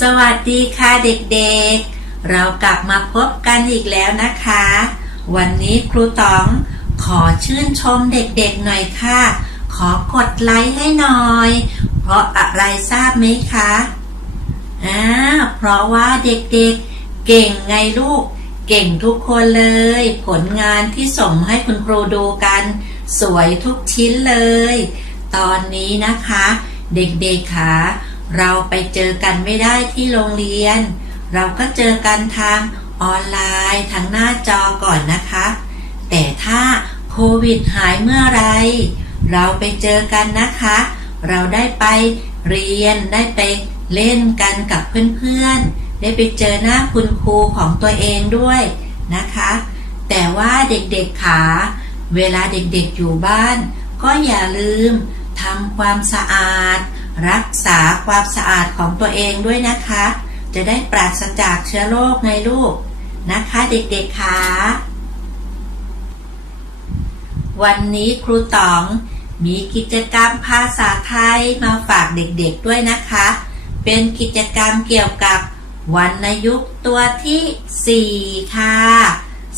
สวัสดีค่ะเด็กๆ เรากลับมาพบกันอีกแล้วนะคะ วันนี้ครูต๋องขอชื่นชมเด็กๆหน่อยค่ะ ขอกดไลค์ให้หน่อย เพราะอะไรทราบไหมคะอ่าเพราะว่าเด็กๆ เก่งไงลูก เก่งทุกคนเลย ผลงานที่ส่งให้คุณครูดูกัน สวยทุกชิ้นเลย ตอนนี้นะคะ เด็กๆค่ะ เราไปเจอกันไม่ได้ที่โรงเรียน เราก็เจอกันทางออนไลน์ทางหน้าจอก่อนนะคะ แต่ถ้าโควิดหายเมื่อไร เราไปเจอกันนะคะ เราได้ไปเรียนได้ไปเล่นกันกับเพื่อนๆ ได้ไปเจอหน้าคุณครูของตัวเองด้วยนะคะ แต่ว่าเด็กๆขา เวลาเด็กๆอยู่บ้าน ก็อย่าลืมทำความสะอาด รักษาความสะอาดของตัวเองด้วยนะคะ จะได้ปราศจากเชื้อโรคในลูกนะคะเด็กๆค่ะวันนี้ครูต๋องมีกิจกรรมภาษาไทยมาฝากเด็กๆด้วยนะคะ เป็นกิจกรรมเกี่ยวกับวรรณยุกต์ตัวที่ 4 ค่ะ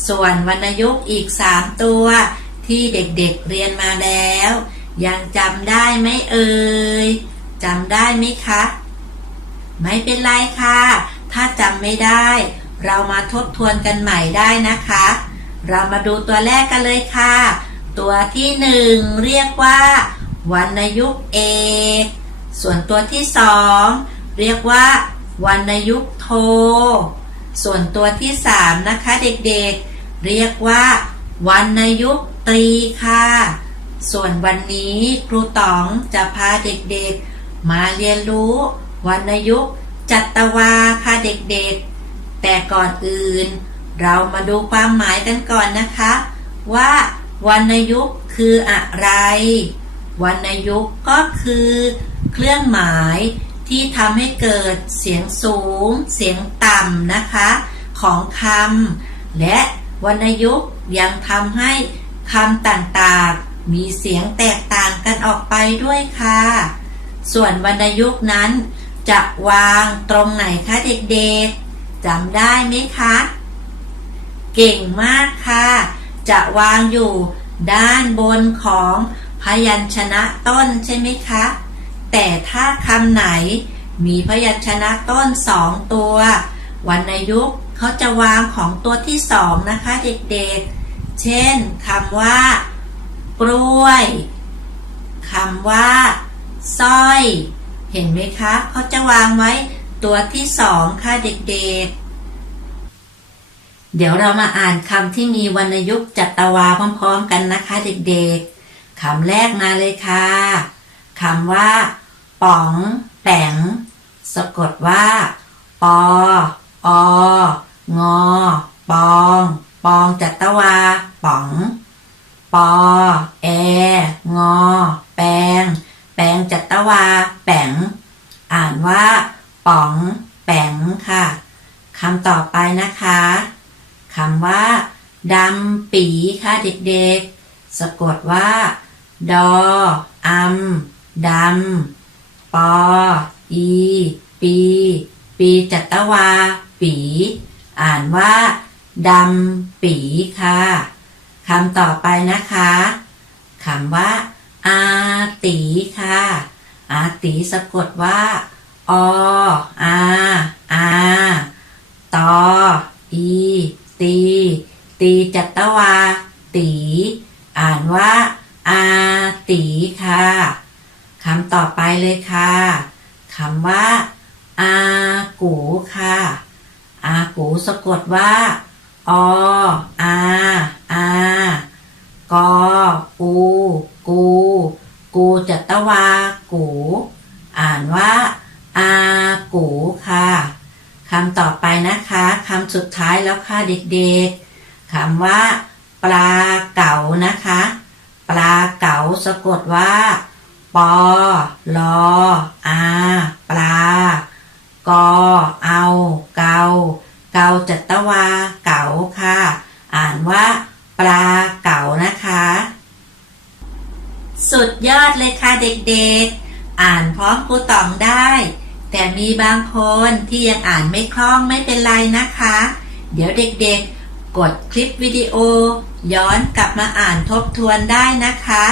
ส่วนวรรณยุกต์อีก 3 ตัว ที่เด็กๆเรียนมาแล้ว ยังจำได้ไหมเอ่ย จำได้ไหมคะ ไม่เป็นไรค่ะ ถ้าจำไม่ได้ เรามาทบทวนกันใหม่ได้นะคะ เรามาดูตัวแรกกันเลยค่ะ ตัวที่หนึ่งเรียกว่า วรรณยุกเอกส่วนตัวที่สองเรียกว่าวรรณยุกโท ส่วนตัวที่สามนะคะเด็กๆ เรียกว่าวรรณยุกต์ตรีค่ะ ส่วนวันนี้ครูต๋องจะพาเด็กๆ มาเรียนรู้วรรณยุกต์จัตวาค่ะเด็กๆ แต่ก่อนอื่น เรามาดูความหมายกันก่อนนะคะ ว่าวรรณยุกต์คืออะไร วรรณยุกต์ก็คือ เครื่องหมายที่ทำให้เกิดเสียงสูง เสียงต่ำนะคะ ของคำและวรรณยุกต์ยังทำให้คำต่างๆ มีเสียงแตกต่างกันออกไปด้วยค่ะ ส่วนวรรณยุกต์นั้น จะวางตรงไหนคะเด็กๆจำได้ไหมคะ เก่งมากค่ะ จะวางอยู่ด้านบนของพยัญชนะต้นใช่ไหมคะ แต่ถ้าคำไหนมีพยัญชนะต้นสองตัววรรณยุกต์เขาจะวางของตัวที่สองนะคะเด็กๆ เช่นคำว่า กล้วยคำว่า สร้อย เห็นไหมคะเขาจะวางไว้ตัวที่สองค่ะเด็กๆ เดี๋ยวเรามาอ่านคำที่มีวรรณยุกต์จัตวาพร้อมๆ กันนะคะเด็กๆคำแรกมาเลยค่ะคำว่า ป๋อง แป๋ง สะกดว่า ปอ อ งอ ปอง ปองจัตวา ป๋อง ปอ แอ งอ แปง แปงจัตวา แปงอ่านว่า ป๋อง แปงค่ะคำต่อไปนะคะคำว่าดำปีค่ะเด็กๆ สะกดว่า ดออัมดำปอ อี ปี ปีจัตวา ปี อ่านว่าดำปีค่ะคำต่อไปนะคะคำว่า อาตีค่ะ อาตีสะกดว่าออาอาตออีตี ตีจัตวา ตี อ่านว่า อาตีค่ะคำต่อไปเลยค่ะคำว่า อากูค่ะ อากูสะกดว่าออาอา กอ กู กู กูจัตวา กู อ่านว่า อา กูค่ะคำต่อไปนะคะคำสุดท้ายแล้วค่ะเด็กๆคำว่า ปลาเก๋านะคะ ปลาเก๋าสะกดว่า ปอลออาปลากอเอาเกาเกาจัตวาเก๋าค่ะ อ่านว่า ปลาเก สุดยอดเลยค่ะเด็กๆ อ่านพร้อมครูต๋องได้ แต่มีบางคนที่ยังอ่านไม่คล่องไม่เป็นไรนะคะ เดี๋ยวเด็กๆ กดคลิปวิดีโอ ย้อนกลับมาอ่านทบทวนได้นะคะ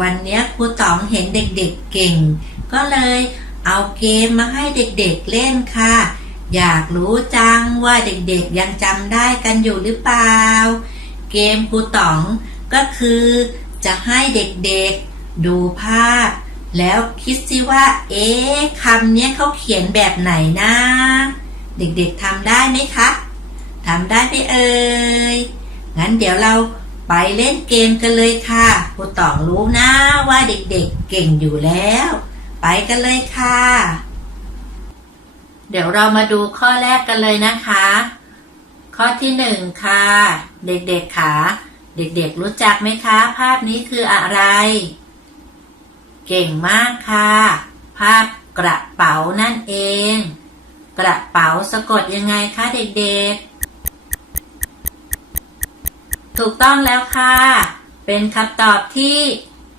วันนี้ครูต๋องเห็นเด็กๆเก่ง ก็เลยเอาเกมมาให้เด็กๆเล่นค่ะ อยากรู้จังว่าเด็กๆยังจำได้กันอยู่หรือเปล่า เกมครูต๋องก็คือจะให้เด็กๆ ดูภาพ แล้วคิดสิว่า เอ๊ะคำเนี้ยเขาเขียนแบบไหนนะ เด็กๆทำได้ไหมคะทำได้ไหมเอ่ย งั้นเดี๋ยวเราไปเล่นเกมกันเลยค่ะครูตองรู้นะว่าเด็กๆเก่งอยู่แล้ว ไปกันเลยค่ะ เดี๋ยวเรามาดูข้อแรกกันเลยนะคะ ข้อที่หนึ่งค่ะ เด็กๆค่ะ เด็กๆรู้จักไหมคะ ภาพนี้คืออะไร เก่งมากค่ะ ภาพกระเป๋านั่นเอง กระเป๋าสะกดยังไงคะเด็กๆ ถูกต้องแล้วค่ะ เป็นคำตอบที่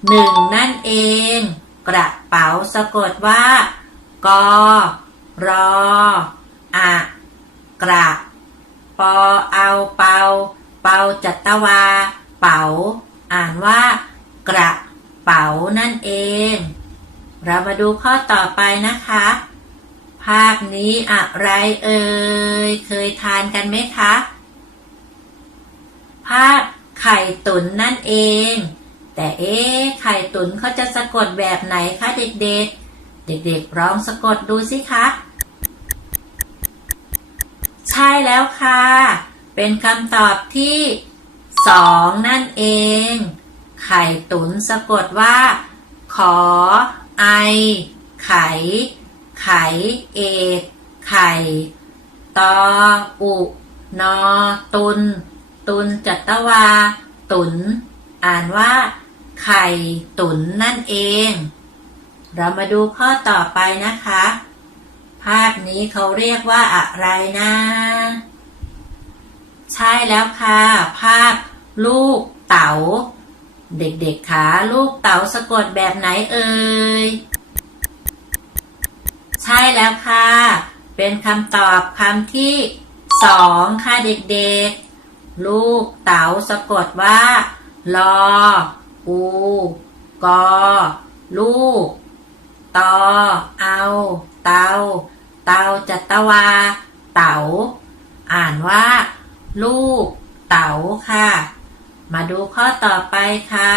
หนึ่งนั่นเอง กระเป๋าสะกดว่ากอรออะกระปอเอาเปา เปาจัตวา เป๋า อ่านว่ากระ เป๋านั่นเอง เรามาดูข้อต่อไปนะคะ ภาพนี้อะไรเอ่ย เคยทานกันไหมคะ ภาพไข่ตุ๋นนั่นเอง แต่เอ๊ะไข่ตุ๋นเขาจะสะกดแบบไหนคะเด็กๆ เด็กๆลองสะกดดูสิคะ ใช่แล้วค่ะ เป็นคำตอบที่สองนั่นเอง ไข่ตุนสะกดว่า ขอ ไอ ไข่ ไข่เอกไข่ ตอ อุ นอ ตุน ตุนจัตวา ตุน อ่านว่า ไข่ตุนนั่นเอง เรามาดูข้อต่อไปนะคะ ภาพนี้เขาเรียกว่าอะไรนะ ใช่แล้วค่ะ ภาพลูกเต๋า เด็กๆคะลูกเต๋าสะกดแบบไหนเอ่ย ใช่แล้วค่ะ เป็นคำตอบคำที่สองค่ะเด็กๆ ลูกเต๋าสะกดว่าลออูกอลูกตอเอาเตาเตาจัตวา เต๋าอ่านว่า ลูกเต๋าค่ะ มาดูข้อต่อไปค่ะ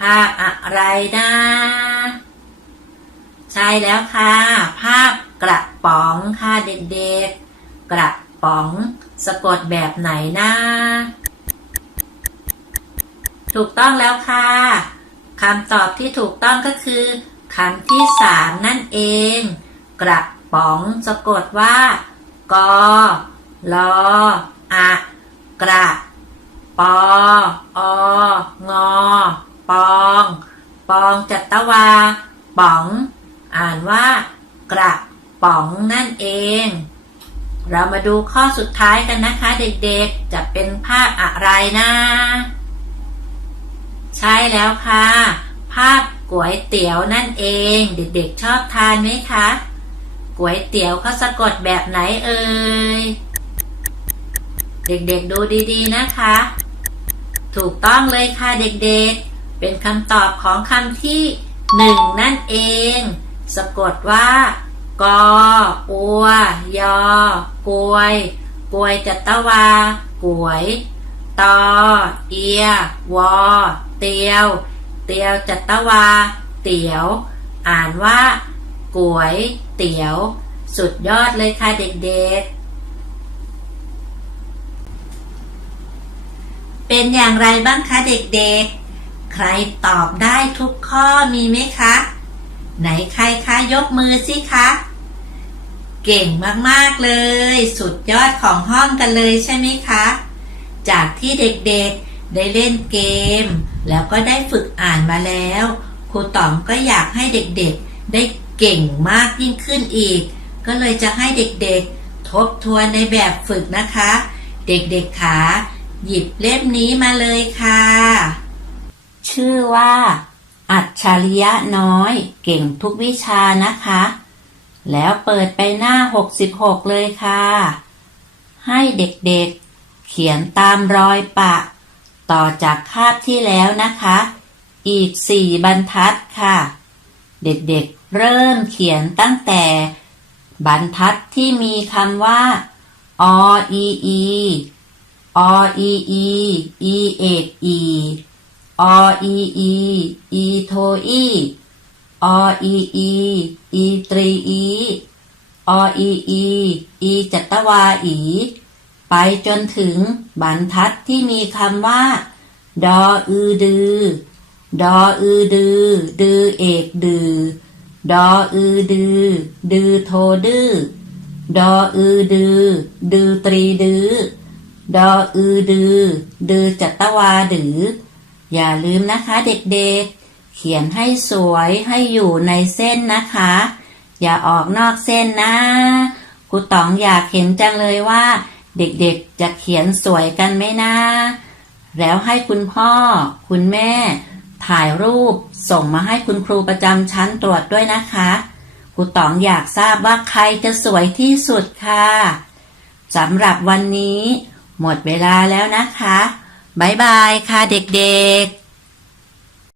ภาพอะไรนะ ใช่แล้วค่ะ ภาพกระป๋องค่ะเด็กๆ กระป๋องสะกดแบบไหนนะ ถูกต้องแล้วค่ะคำตอบที่ถูกต้องก็คือคำที่สามนั่นเอง กระป๋องสะกดว่ากอลออะกระ อ อ งอ ปอง ปองจัตวา ป๋อง อ่านว่ากระป๋องนั่นเอง เรามาดูข้อสุดท้ายกันนะคะเด็กๆ จะเป็นภาพอะไรนะ ใช่แล้วค่ะ ภาพก๋วยเตี๋ยวนั่นเอง เด็กๆชอบทานไหมคะก๋วยเตี๋ยวเขาสะกดแบบไหนเอ่ย เด็กๆดูดีๆนะคะ ถูกต้องเลยค่ะเด็กๆ เป็นคำตอบของคำที่หนึ่งนั่นเอง สะกดว่ากออัวยอกวย กวยจัตวากวยตอเอียวอเตียว เตียวจัตวา เตียว อ่านว่ากวย เตียว สุดยอดเลยค่ะเด็กๆ เป็นอย่างไรบ้างคะเด็กๆ ใครตอบได้ทุกข้อมีไหมคะ ไหนใครคะยกมือสิคะ เก่งมากๆเลย สุดยอดของห้องกันเลยใช่ไหมคะ จากที่เด็กๆได้เล่นเกม แล้วก็ได้ฝึกอ่านมาแล้วครูต๋อมก็อยากให้เด็กๆ ได้เก่งมากยิ่งขึ้นอีก ก็เลยจะให้เด็กๆ ทบทวนในแบบฝึกนะคะ เด็กๆขา หยิบเล่มนี้มาเลยค่ะ ชื่อว่า อัจฉริยะน้อย เก่งทุกวิชานะคะ แล้วเปิดไปหน้า 66 เลยค่ะ ให้เด็กๆ เขียนตามรอยปะ ต่อจากคาบที่แล้วนะคะ อีกสี่บรรทัดค่ะ เด็กๆ เริ่มเขียนตั้งแต่ บรรทัดที่มีคำว่าออีอี ออีอีอีเอกอีออีอีอีโทอีออีอีอีตรีอีออีอีอีจัตวาอี ไปจนถึงบรรทัดที่มีคำว่า ดออือดือ ดออือดือ ดือเอกดือ ดออือดือ ดือโทดือ ดออือดือ ดือตรีดือ ดออือดือ ดือจัตวาดือ อย่าลืมนะคะเด็กๆ เขียนให้สวยให้อยู่ในเส้นนะคะ อย่าออกนอกเส้นนะครูต๋องอยากเห็นจังเลยว่า เด็กๆจะเขียนสวยกันไหมนะ แล้วให้คุณพ่อ คุณแม่ ถ่ายรูปส่งมาให้คุณครูประจำชั้นตรวจด้วยนะคะครูต๋องอยากทราบว่าใครจะสวยที่สุดค่ะสำหรับวันนี้ หมดเวลาแล้วนะคะ บ๊ายบายค่ะเด็กๆ